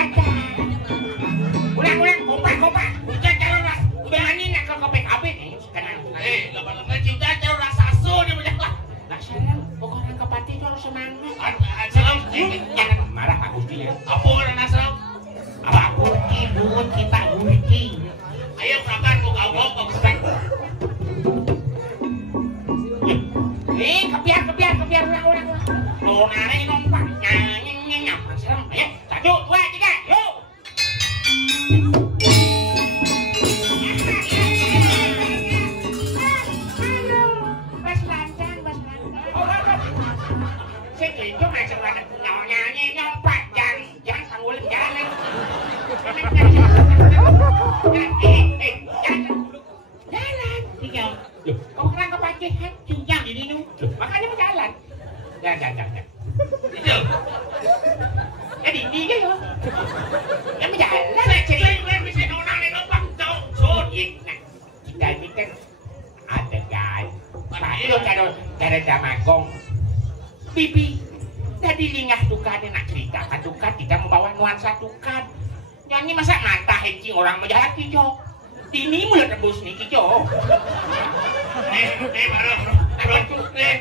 Ada. Ulang kompak. Udah calon ras. Udah ani nak kalau PKB nih sekarang. Lama-lama udah calon ras asu dia punya. Nah, sayang, pokoknya kepati itu harus semangat. Salam. Jangan marah Pak Gusti ya. Apa orang asal? Apa Gusti, buat kita Gusti. Ayo prakan kau kau kesan. Kebiar ulang. Oh, nari nompak. Nyang. Serem. Ayo, 1, 2, 3, yuk. Bas lancar. Saya itu macam mana nyanyi nompak. Jangan panggulin jalan. Jalan. Tinggal. Kau kena kepacihan. Cincang di sini. Makanya mau jalan. Jangan. Itu. Jadi ini kan ya. Yang jalan. Saya mesti orang ni nompak tahu. Sud. Nah, kita ini kan ada guys. Pak, cara Damagong. Bibi, jadi lingah tukar dia nak ceritakan tukar tidak membawa nuansa tukar. Nyanyi masa ngantah hencing orang menjahat hijau. Ini mulut rebus nih hijau.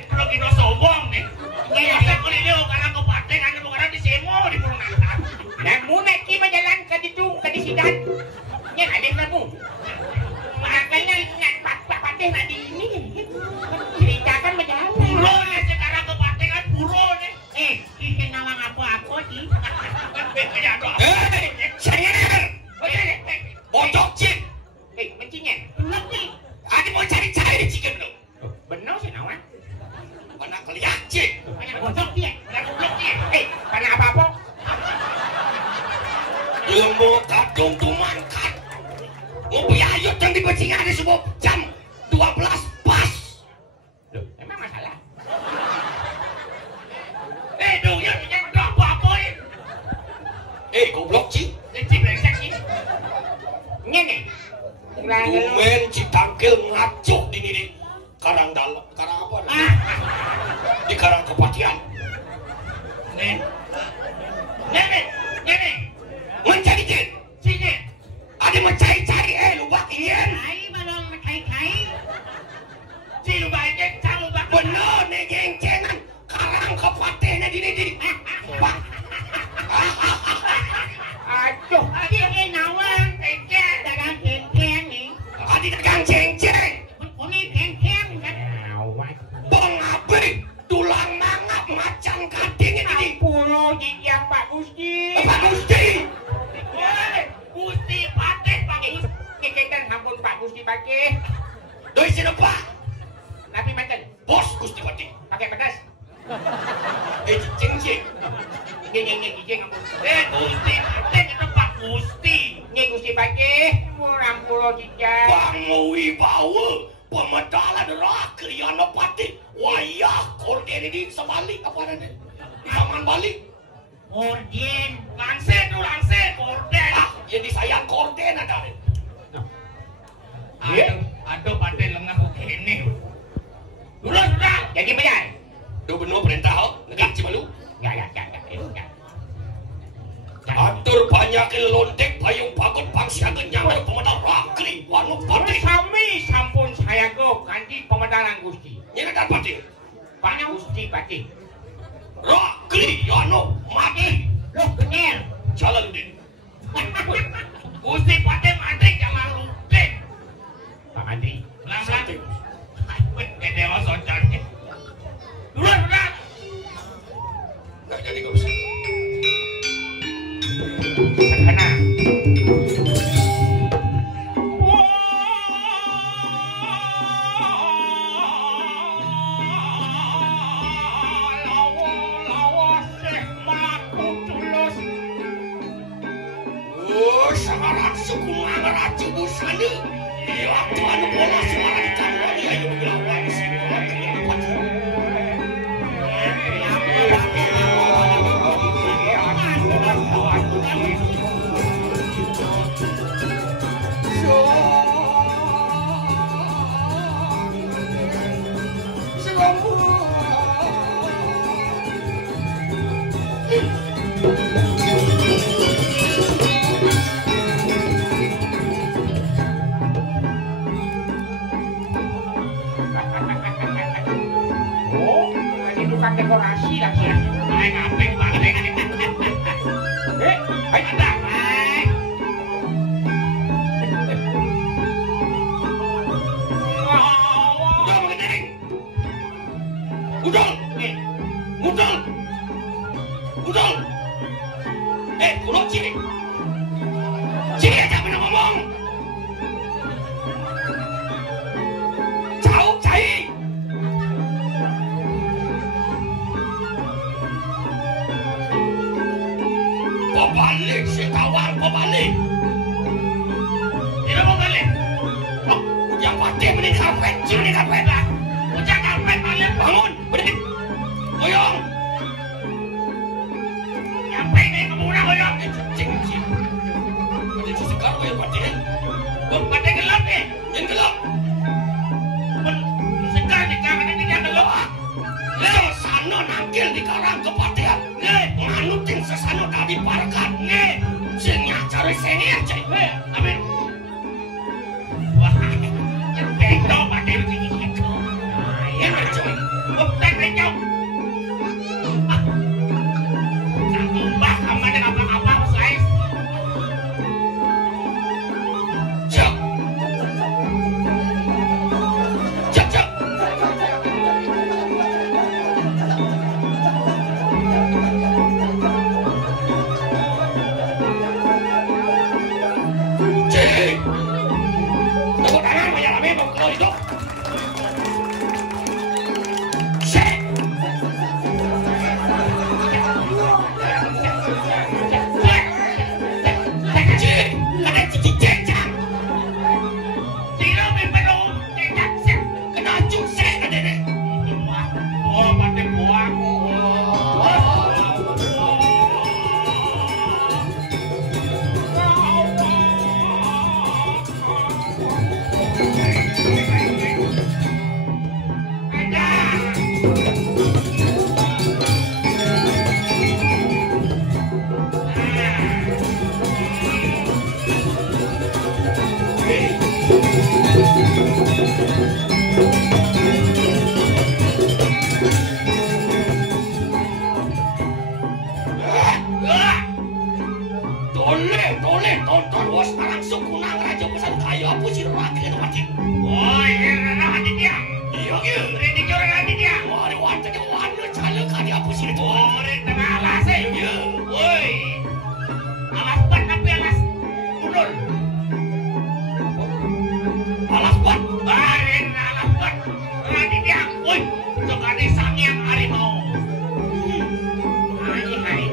Kalau kita sombong nih. Kita kulit dia karena kau paten ada bukan di semo di pulau Nangka. Namun neki berjalan ke di sidat. Nya ada kamu. Makanya nak paten nak di ini. Ceritakan berjalan. Pulau nih sekarang kau paten kan pulau nih. Ini nama apa di? Saya bocok cik. Mencingnya. Ada mau cari-cari di cikin belum? Benar sih nawan. Mana kelihat cik? Banyak bocok dia. Karena apa-apa? Ilmu kadung tumankan. Mau biayut yang dibecingan di sebuah jam 12 pas. Loh, emang masalah? Dong yang apa ini? Goblok cik. Cik brengsek sih. Nih. Dumen citangkil ngacuh di ini. Karang dalam, karang apa? Di karang kepatian. Nih. Mencari cik. Sini. Ada mencari-cari lubak iyan. Kai balong kai. Si lubak iyan, lubak. Bener nih geng-gengan. Karang kepatiannya di ini. Aduh, ini nawan. Dagang cengkeng nih. Adi dagang cengceng. Ini cengkeng. Nawan. Bang Abi, tulang mangap macan kading ini. Pulau yang Pak Gusti. Pak Gusti. Gusti paten Pak Gusti. Kita hampun Pak Gusti pakai. Doi sini Pak. Tapi macam Bos Gusti Pati. pakai pedas. Cing. Geng hampun. Gusti Pati itu Pak Gusti. Ini Gusti pakai. Murang pulau Cincang. Bang Wibawa. Pemedalan rakri anak pati. Wayah korden ini sebalik apa ada nih? Di taman balik. Korden. Langse korden. Yang disayang korden ada nih. Aduh paten lengah kok ini. Sudah. Jadi benar. Duh benar perintah negara Cimalu. Enggak. Atur banyak lontek payung pakut pangsia kenyang pemedal rakri wanu pati. Kami sampun saya go kanti pemedalan Gusti. Nyerakan pati. Pak Gusti pati. Rakri wanu mati. Loh bener. Jalan din. Gusti pati mati jamal rutin. Pak Mandri. Pelan-pelan. Dewa socannya. Duluan. Nggak jadi gak usah. Kena. Sangaran suku ngaracu busana. Ya, tuan bola suara di tangan dia yang bilang wah di sini dapat. kuno ciri. Ciri aja pernah ngomong. Jauh cai. Pobalik si kawan pobalik. Tidak mau balik. Oh, yang pasti beli karpet, ciri karpet lah. Ujang karpet balik bangun, berdiri. Goyong. Nyampe nih kemuna goyong. Cing. Ada sesekar goyong pasti. Pasti gelap nih. Yang gelap. Sesekar di kamar ini dia gelap. Leo sano nangkil di karang kepatian. Nih, nganutin sesano tadi parkan. Nih, sengnya cari sengir cai. Amin. Wah, cerita pada begini. Ya, coy. Bukan renyong. Mbah, kamu ada apa-apa, Mas? Cak. Cik. Tepuk tangan, banyak rame, mau kalau hidup. Toleh, tonton bos sekarang sukunang raja pesan kayu apa sih lagi itu mati. Oh iya, hati dia. Iya gitu. Ini orang hati dia. Wah, ini wanita dia wanita cale kali apa sih itu. Oh, ini tengah alas ya. Iya. Woi, alas bat tapi alas mundur. Alas bat. Barin alas bat. Hati dia. Woi, suka di sangyang harimau. Harimau.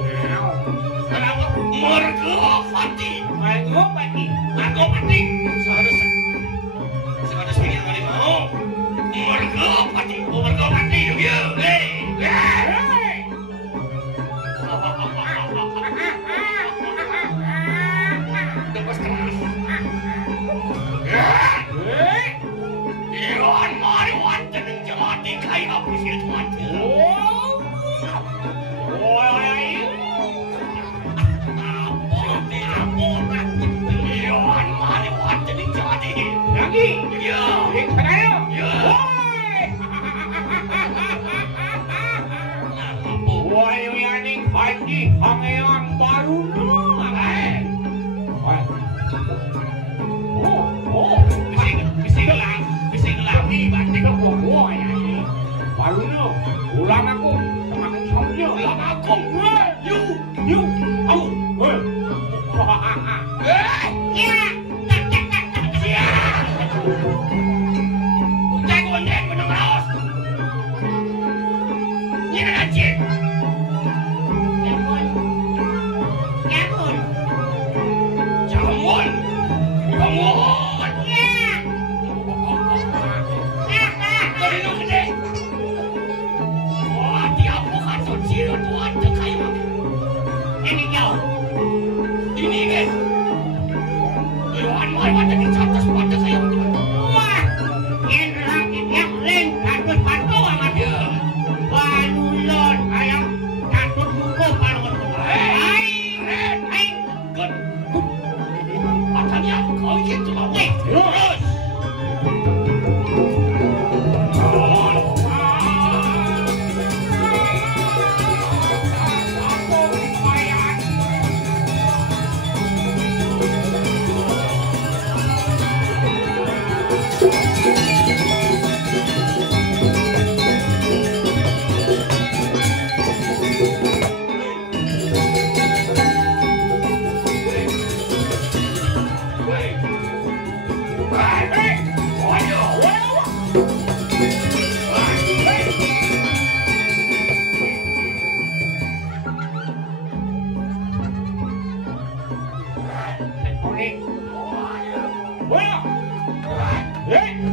Selamat Mergopati. Mergopati. Seharusnya pengen harimau. Mergopati. Mergopati. Ya. Lepas keras. Iwan mariwan tening jelati kain api sirit mati. Iwan mariwan tening jelati. Lagi? Ya. Kenapa? Ya. Woi, yang haji pangeran baru bisa ngelami banding ke Bobo ya ini baru nu ulang aku semakin somnya ulang aku you aku ya udah gondek bener raus ini aja Jamun. Dari lu gede. Wah, dia bukan sosial tuan kayu. Ini jauh. Ini kan. Tuan mau macam di atas pada kayu. Wah, ini lagi yang lain takut patuh sama dia. Balulon ayam takut buku baru. Good. Matanya kau gitu lah. Terus.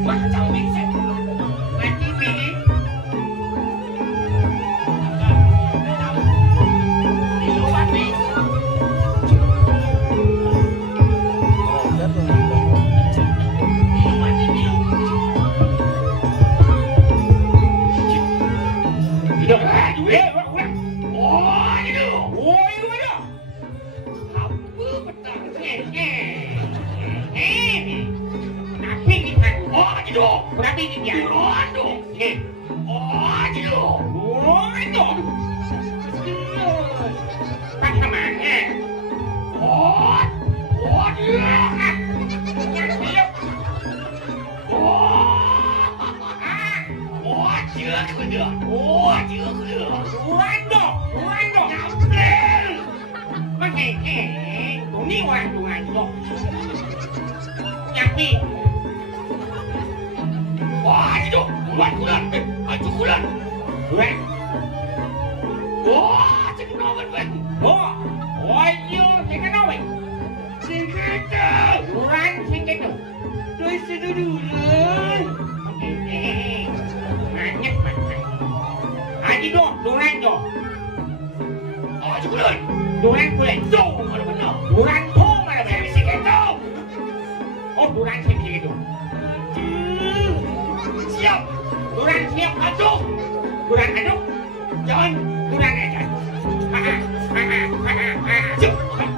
macam bisa. Mati pilih. Hidup lah, duit. Oh, itu. Oh, itu mana? Apa petang? Tapi ni kan. Oh, itu. Tapi ni dia. Oh, itu. Oh, itu. Oh, itu. Pak mana? Oh, oh, dia. Yang siap. Oh, chưa cứ được. Oh, chưa cứ được. Tuan dok. Ngapel. Mana? Ni orang tuan dok. Nyapi. Wah, itu. Kulan. Maju kulan. Tuan. Wah, cakap nombor ben. Oh, yo, saya nak wei. Sikita. Tuan singkat tu. Doi seduluran. Banyak macam. Haji dok, tuan dok. Maju kulan. Tuan boleh. Tuh, mana benar. Tuan tu mana boleh. Sikita. Oh, tuan singkat tu. Siap. Tuan siap. Aduk. Tuan aduk. Jangan. Tuan aja. Cepat.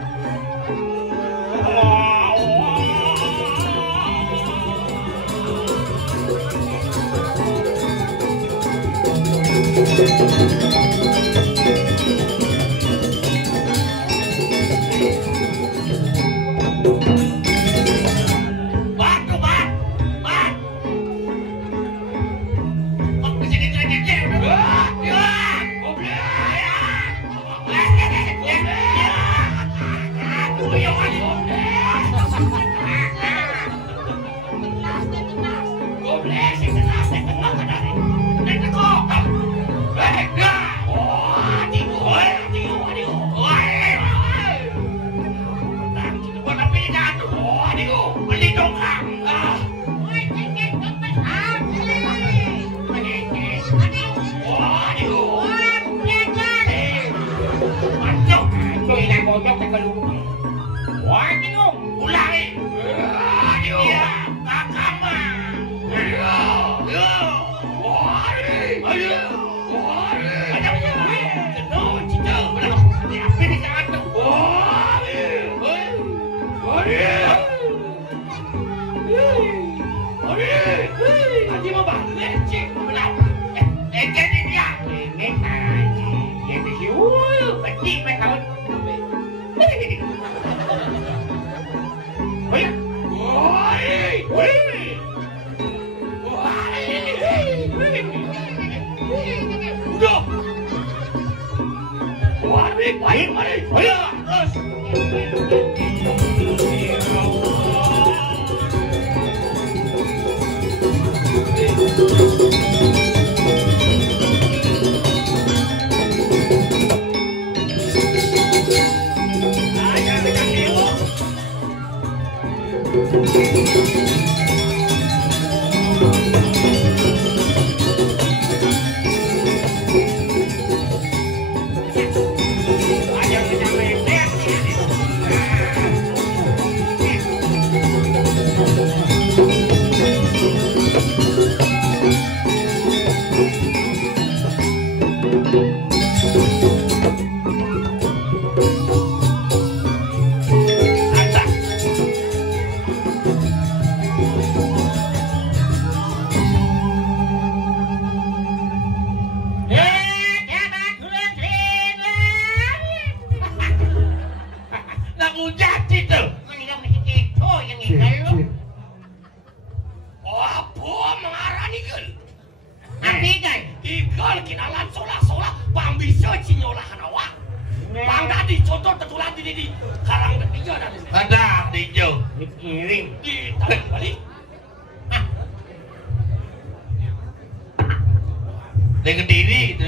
Dengan diri itu.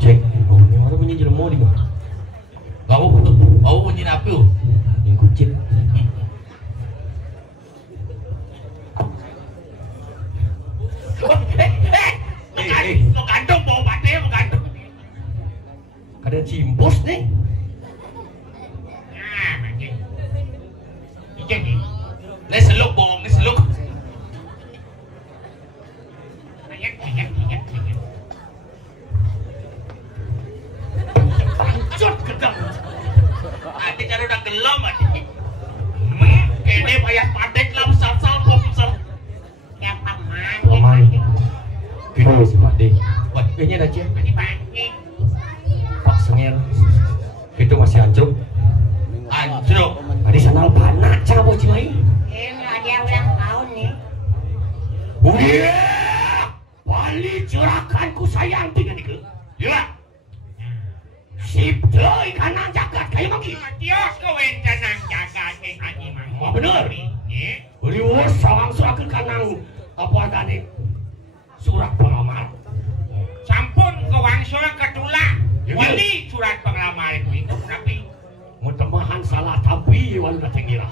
Cek, oh ni mana bunyi jelmo ni kau? Bau bunyi apa tu? Yang kucing. si Ancuk. Anjruk. Tadi sanal panak cara bocil lain. Ini ada ulang tahun nih. Wih, wali curakanku sayang tiga nih ke. Ya. Sip deh kanang jagat kayak maki. Dios kawen kanang jagat ke haji mah. Wah bener. Nih. Uli wos sawang surakan kanang apa gane surat pengamal. Sampun kewangsul ketula. Wali surat penglamar itu tapi Mutamahan salah tapi wali datengirah.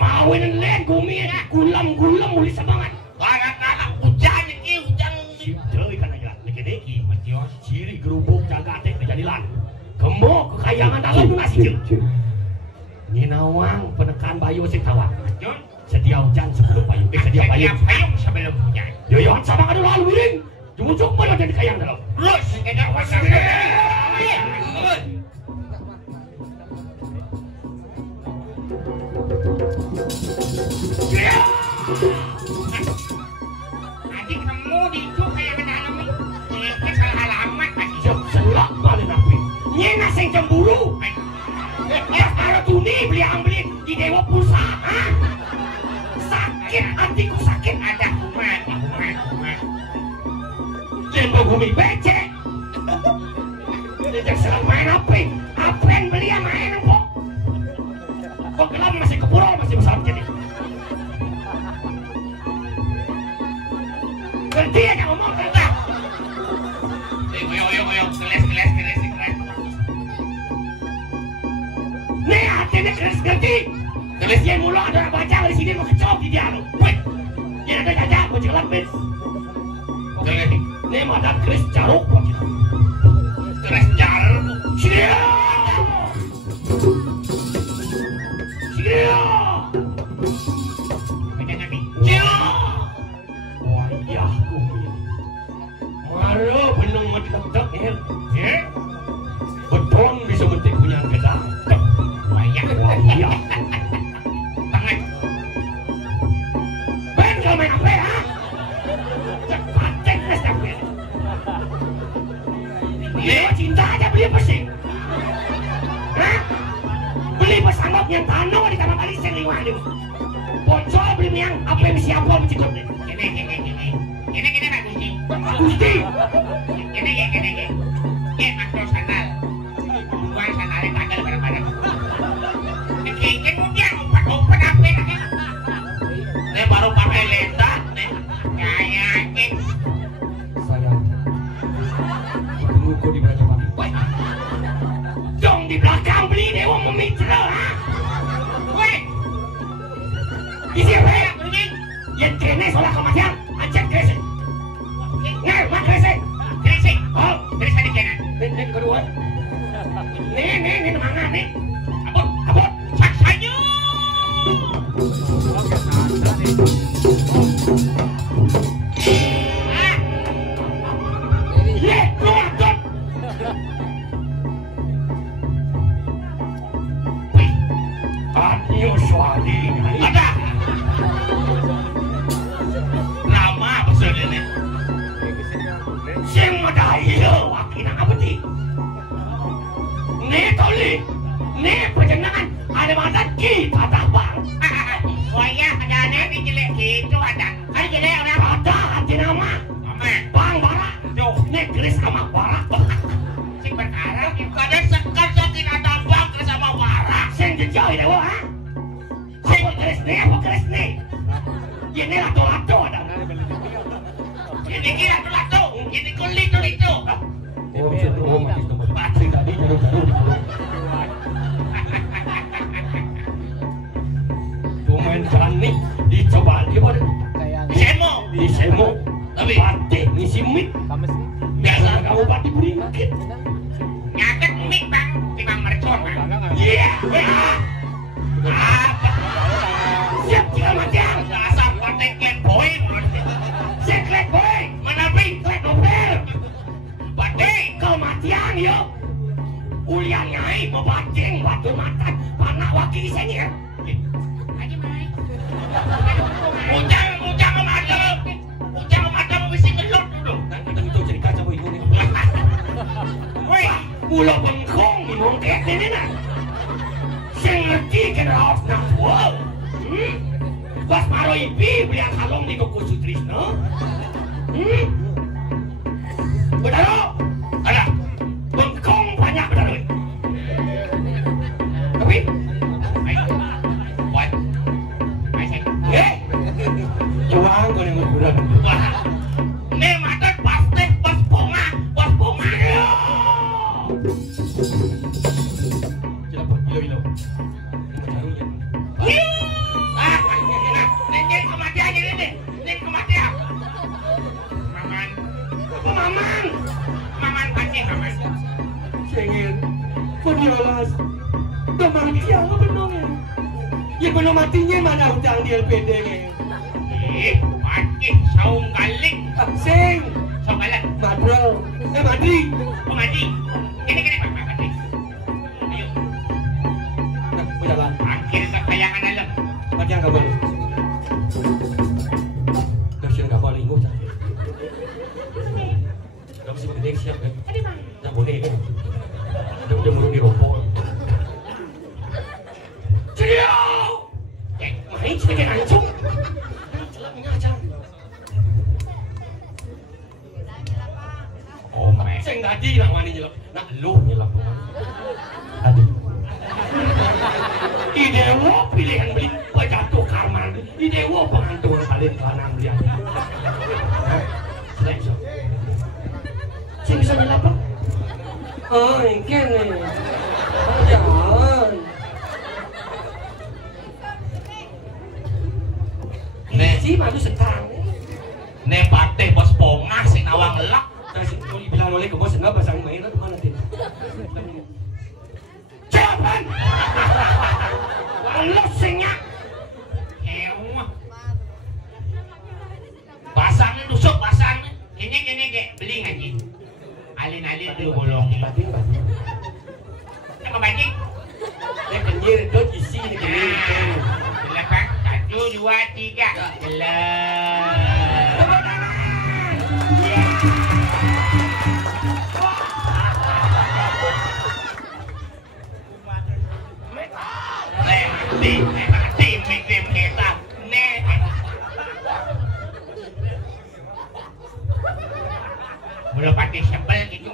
Mawin len gumi gulam muli sabangan. Gara-gara hujan iki hujan Sip deh kanang jagat niki Dios ciri gerubuk jaga teh kejadilan. Kemo kekayangan dalam tuh nasi cil. Nyinawang penekan bayu sing tawar. Jon. Sedia hujan sebelum payung. Sedia payung. Payung sebelum hujan. Yoyon sama adu lalu wiring. Jumujuk mana jadi kayang dalam. Terus kita pasang. Adik kamu di itu kayak dalam ini salah alamat pasti. Selak balik napi. Nyena sing cemburu. Kalau tuni beli di dewa pulsa. Sakit hatiku sakit. Ada kumat. Lembo gumi becek. Dia serang main apa? Apen beli yang main kok. Kok kelam masih kepuro masih besar jadi. Ganti aja ngomong tentang. Yo, keles. Nih hatinya keles ganti. Keles yang mulu ada baca dari sini mau kecok di dia lo. Wait, yang ada jajak mau ceklap bis. Nih mau ada keles jaruk mau ceklap. Keles jaruk. Siap. Wah iya kumi. Maro benang mati-mati ya. Beton bisa mentik punya kedang. Wah iya. Tangan. Ben kau main apa ya? Cepat cekres tapi. Lewat cinta aja beli apa sih? Hah? Beli pesangok yang tanah di kamar kali seliwah nih. Bocor beli yang apa yang siapa mencikut nih? Ini Pak Gusti. Gusti. Ini makro sandal. Bukan sandalnya tanggal bareng-bareng. Ini kemudian open apa ini? Ini baru pakai lendat nih. Kayak Sayang. Tunggu kau di Raja Pati. Dong di belakang beli dewa memitra. weh, Isi apa? Gusti. Yang kene soal kematian. Acet kresek. Nih, mak kresek. Kresek. Oh, Kresek di kanan. nih kedua. Nih, mana nih? Abot. Saksanya. Ye, keluar dong. Wih, Anio Swadi. Ada. Lama besar ini. Sing madaya wakina apa sih? Nih toli, nih perjenangan ada mata kita tabang. Waya ada aneh di jelek gitu ada. Ada jelek orang. Ada hati nama. Mama. Bang Bara. Tuh. Nih keris sama Bara. Sing berkarang. Kadang sekat saking ada bang sama warak. Sing jejau dewa ha? Sing apa keris nih? Ini lato-lato ada. Ini kira tuh lato. Ini kulit tuh itu. Oh, bisa terus mati tempat pasti tadi jarum-jarum. Cuman jalan nih dicoba dia pada Semo. di semo. Tapi Pati ngisi mic. biasa. Kamu pati berdikit. Nyatet mik bang. Timang mercon bang. Iya. Siap tinggal matian. Dasar patekan boy. Siap klek boy. Menapi. Klek novel. Bade. Kau matian yo. Ulian nyai membating batu matan. Panak waki sengir. Aja mai. Ujang memadam. Ujang memadam mesti ngelut dulu. Nanti itu jadi kacau ibu nih. Weh. Pulau Bengkong. minum kayak ini nak. Saya ngerti kan harus nak buat. Bas paro ipi beli kalong di koko Sutrisno. Bedaro, ada bengkong banyak bedaro. Tapi, buat masih Juang kau yang berkurang. ne makan pasti pas ponga. Cepat, gila. Nenek kematian ini nih, nenek kematian. Maman pasti maman. Cengir, kau diolas. Domang dia apa benongnya? Ya benar matinya mana hutang di LPD nya? Mati saung galing. Sing, Saung galing. Madro, Madri. Mati. Ini mati. Ayo, Nah, berjalan. akhir kekayangan alam. Mati yang kabel. Kasihan kabel ingus. Kamu sih berdek siap kan? Tak boleh kan? Dia mau diropok. Cerio. Main sedikit ancung. oh my Sing tadi nak wani nyelap. Nak lu nyelap. Aduh. Idewo pilihan beli pejatuh karman. Idewo pengantuan kalian lanang belian. Selesai. Sing bisa nyelap apa? Oh, ini nih. Jangan. ne Si madu setang. ne pateh bos pongah sing nawang lek Kasih kau bilang oleh ke bos kenapa pasang main itu mana tin? Jawaban. Walau singnya. basangnya tusuk basangnya ini ke beli ngaji alin dulu bolong Batin batin. apa bagi Dia kenyir dot isi ni kenyir. delapan 1 2 3 mati mikir kita ne belum pati sebel gitu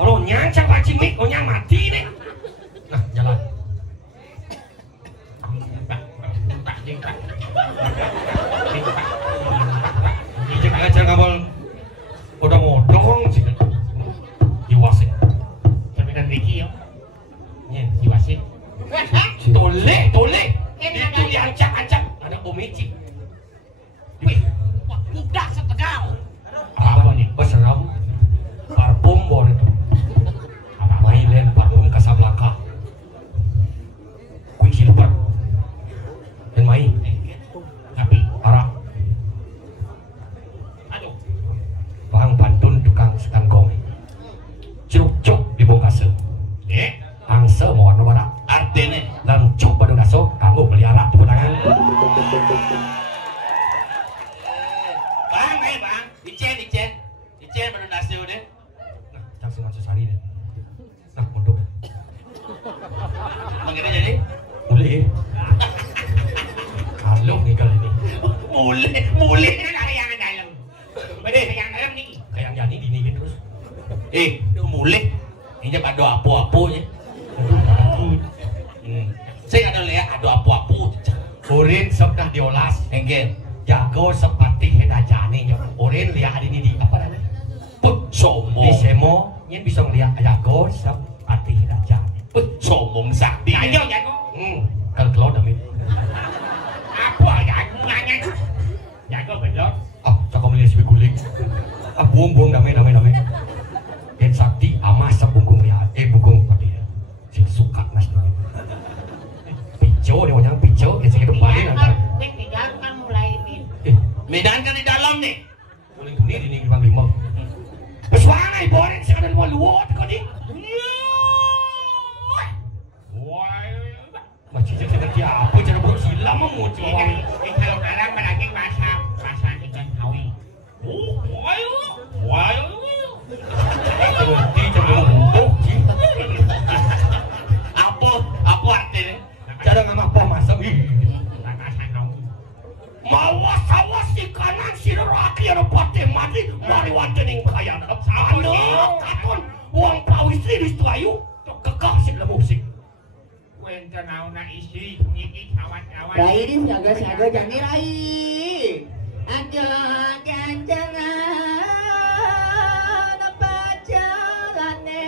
Kalau nyang cakap cimik, kau nyang mati nih. Nah, jalan. Ijek aja kabel. Udah modong sih. Diwasik. tapi kan Ricky ya Nyen. diwasin Tolek. Itu diancak-ancak. Ada Omici. budak setegau Apa nih? Berseram. Parfum boleh tuh. Mailen parfum Casablanca. Quicksilver. Dan main. tapi Arak. aduh Bang pantun tukang sekangkong. Cuk di bongkase. Angse mohon nomor artinya dan cuk pada ngaso kanggo pelihara tepuk tangan. bang bang dicen baru nasi udah Nah, cak sing sari deh. Nah, untuk bagaimana jadi boleh. Kalau nih kali ini mulai kayangan dalam beda kayangan dalam nih kayak jadi dingin terus. mulai ini pada apu-apu ya saya ada lihat ada apu-apu Orin sok dah diolas. enggak Jago seperti hedajane nyo. Orin lihat hari ini di apa namanya? sombong Di semo, nyen bisa ngeliat jago seperti hedajane. sombong sakti ayo jago Kalau demi. apa jago nanya jago betul Ah, cakap melihat si guling. Ah, buang damai. Dan sakti amas sabungkung lihat. Bungkung pati. Sing suka nas nanya. Pijo dia orang pijo, dia sing hidup balik nanti. Tinggal kan mulai min. medan kan di dalam nih Guling tu ni di ni bang lima. Bersuangai boring sekarang mau luot kau ni. Macam cakap dia apa cara buat silam mau cuba. kalau dalam berarti bahasa ikan kawi Wayo. katon wong pawistri distu ayu kekeh sih le musik. Wenten naonna istri ngikik awan-awan. Rai di siaga-siaga jani Rai. Aja ganjangan pacarane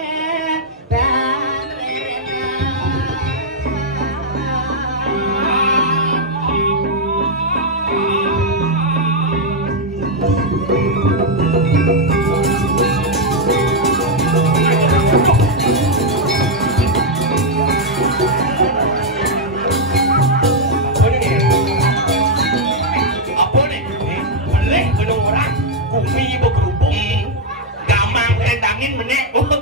Gamang rendangin meneh.